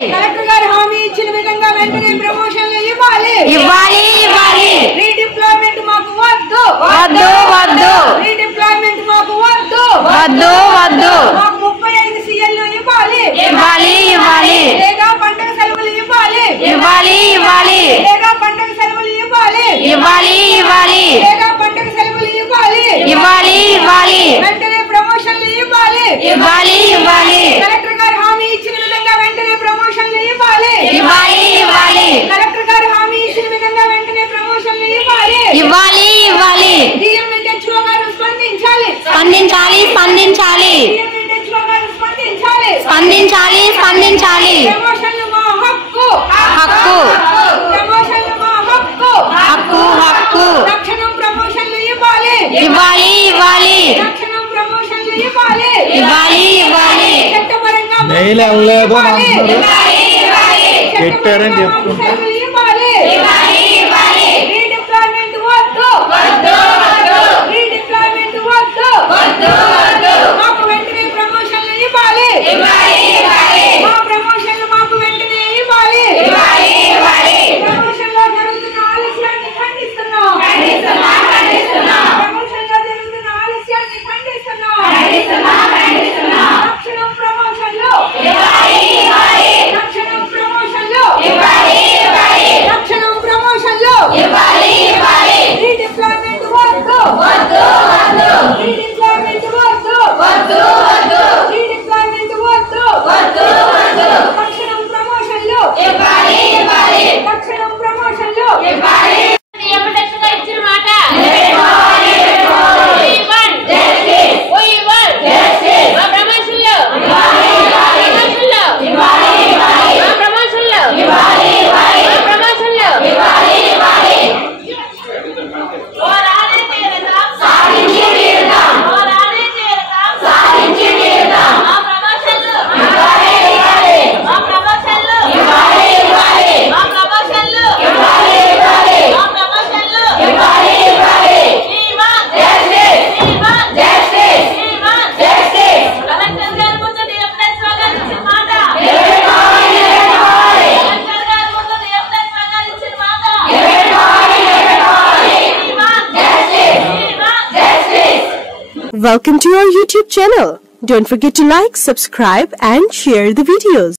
Collector గారు హామీ ఇచ్చిన విధంగా వెంటనే ప్రమోషన్లు ఇవ్వాలి. రీడిప్లాయ్మెంట్ మాకు వద్దు. రీడిప్లాయ్మెంట్ మాకు వద్దు. మాకు 35 సీఎల్లు ఇవ్వాలి. లేదా పండుగ సెలవులు ఇవ్వాలి. లేదా పండుగ సెలవులు ఇవ్వాలి. లేదా పండుగ సెలవులు ఇవ్వాలి. వెంటనే ప్రమోషన్లు ఇవ్వాలి. కలెక్టర్ గారు హామీ ఇచ్చిన విధంగా వెంటనే ప్రమోషన్లు ఇవ్వాలి. కలెక్టర్ గారు హామీ ఇచ్చిన విధంగా వెంటనే ప్రమోషన్లు ఇవ్వాలి. DMHO గారు స్పందించాలి. DMHO గారు స్పందించాలి. ప్రమోషన్లు మా హక్కు. ప్రమోషన్లు మా హక్కు. తక్షణం ప్రమోషన్లు ఇవ్వాలి. తక్షణం ప్రమోషన్లు ఇవ్వాలి. చట్టపరంగా పెట్టారని చెప్తుంటే రీడిప్లాయ్మెంట్ వద్దు. మాకు వెంటనే ప్రమోషన్లు ఇవ్వాలి. మా ప్రమోషన్లు మాకు వెంటనే ఇవ్వాలి. ప్రమోషన్లో జరుగుతున్న ఆలస్యాన్ని ఖండిస్తున్నాం. ప్రమోషన్లో జరుగుతున్న ఆలస్యాన్ని ఖండిస్తున్నాం. తక్షణం ప్రమోషన్లు. రీడిప్లాయ్మెంట్ వద్దు. రీడిప్లాయ్మెంట్ వద్దు. తక్షణం ప్రమోషన్లు. ఇచ్చిన మాట Welcome to our YouTube channel. Don't forget to like, subscribe and share the videos.